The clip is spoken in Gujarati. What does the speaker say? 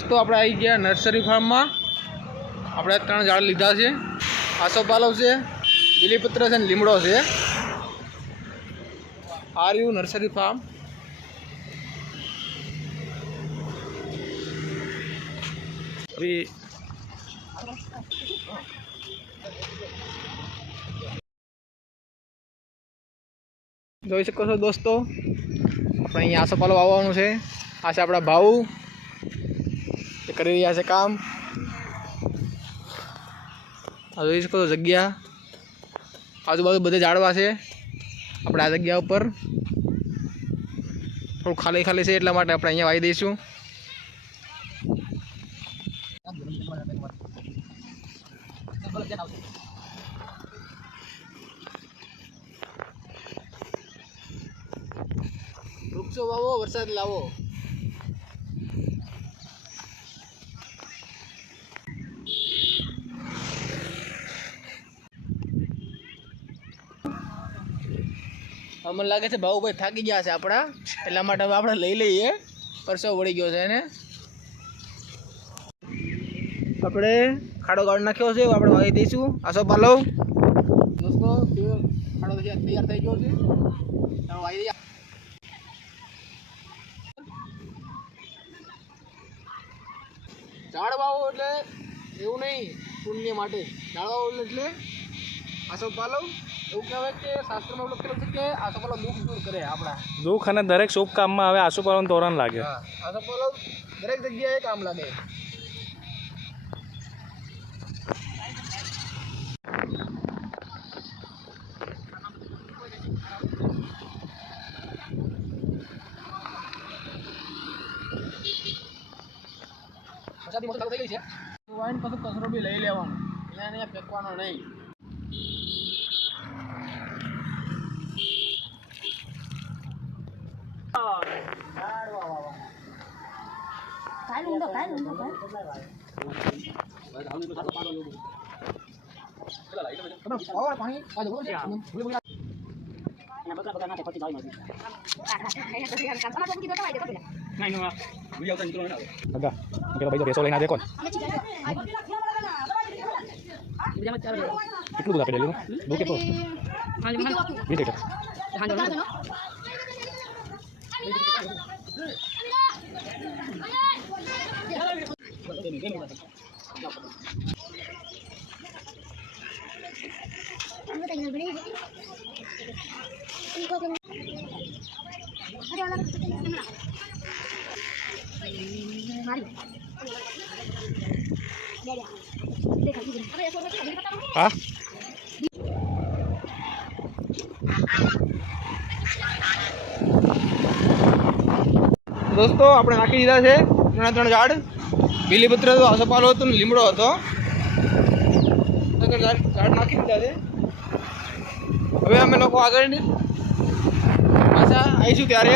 दोस्तों આપણે આવી ગયા નર્સરી ફાર્મમાં। આપણે 3 ઝાડ લીધા છે। આસોપાલવ છે, બીલીપત્ર છે અને લીમડો છે। Are you nursery farm. अभी જોઈ શકો છો દોસ્તો, આપણે અહીંયા આસોપાલવ આવવાનું છે। આ છે આપણા ભાઉ, એ કરી રહ્યા છે કામ। આ જોઈ શકો છો જગ્યા, આજુબાજુ બધે ઝાડવા છે। આપણે આ જગ્યા ઉપર થોડું ખાલી ખાલી છે, એટલા માટે આપણે અહીંયા વાવી દઈશું। વૃક્ષો વાવો, વરસાદ લાવો। મને લાગે છે ભાઉભાઈ થાકી ગયા છે આપણા, એટલા માટે હવે આપણે લઈ લઈએ। પરસો વળી ગયો છે એને। આપણે ખાડો ગાળ નાખ્યો છે, આપણે વાવી દઈશું આસોપાલવ। દોસ્તો ખાડો તૈયાર થઈ ગયો છે, વાવી દઈએ। ઝાડ વાવો એટલે એવું નહીં પુણ્ય માટે, ઝાડ વાવો એટલે આસોપાલવ। એવું કહેવાય કે શાસ્ત્રમાં લખેલું છે કે આસોપાલવ દુઃખ દૂર કરે આપણા, દુઃખ અને દરેક શુભ કામમાં હવે આસોપાલવનું તોરણ લાગે। આસોપાલવ દરેક જગ્યાએ કામ લાગે। વરસાદી મોસમ ચાલુ થઈ ગઈ છે, વાઈન પછી કચરો બી લઈ લેવાનો, અહીંયા ફેંકવાનો નહીં। બેસો લઈને દેખો કેટલું દૂધ આપે ડેલીનું દૂધ કેટલું 20 લીટર। हाँ दोस्तों આપણે નાખી દીધા છે 3 ઝાડ, બીલીપત્ર હતો, આસોપાલવ હતો ને લીમડો હતો। ઝાડ નાખી દીધા છે। હવે અમે લોકો આગળ પાછા આવીશું ત્યારે